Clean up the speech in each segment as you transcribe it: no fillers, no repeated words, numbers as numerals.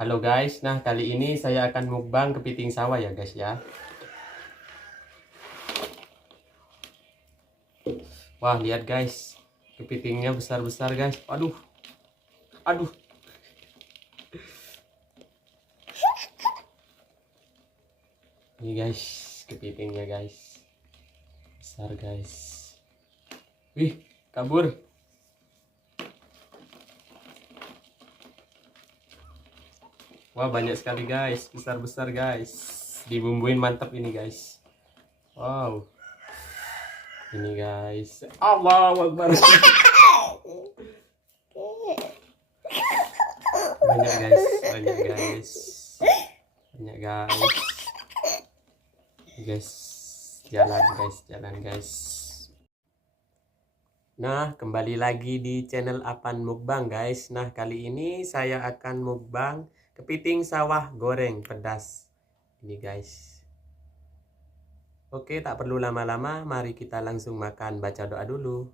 Halo guys, nah kali ini saya akan mukbang kepiting sawah ya guys ya. Wah lihat guys, kepitingnya besar-besar guys. Aduh, aduh. Ini guys, kepitingnya guys, besar guys. Wih, kabur. Wah banyak sekali guys, besar-besar guys. Dibumbuin mantap ini guys. Wow. Ini guys. Allahu Akbar. Banyak guys, banyak guys. Banyak guys. Guys, jalan guys. Nah, kembali lagi di channel Apan Mukbang guys. Nah, kali ini saya akan mukbang kepiting sawah goreng pedas. Ini guys. Oke, tak perlu lama-lama, mari kita langsung makan. Baca doa dulu.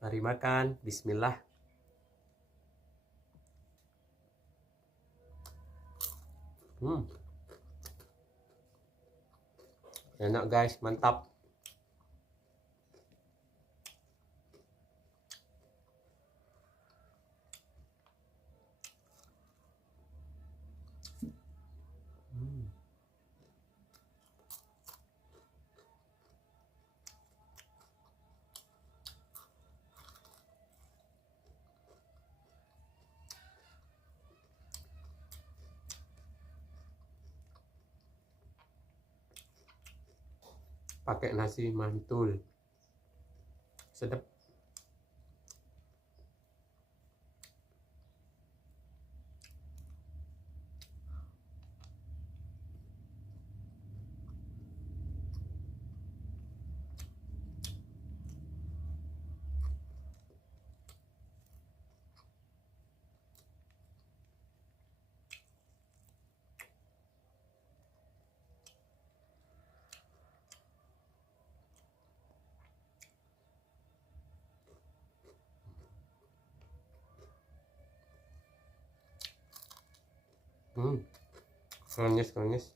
Mari makan, bismillah. Enak guys, mantap. Pakai nasi mantul. Sedap. Kronis.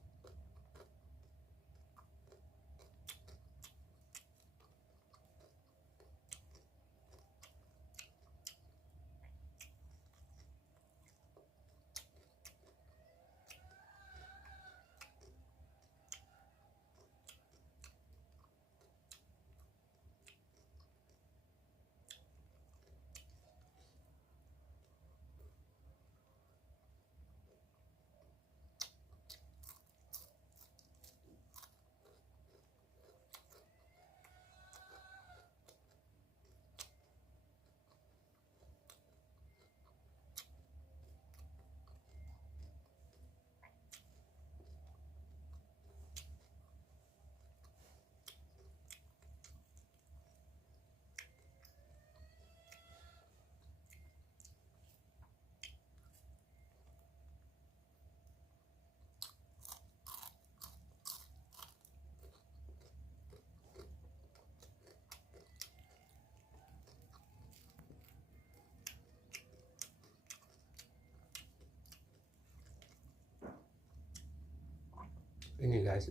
Ini guys.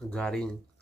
Garing.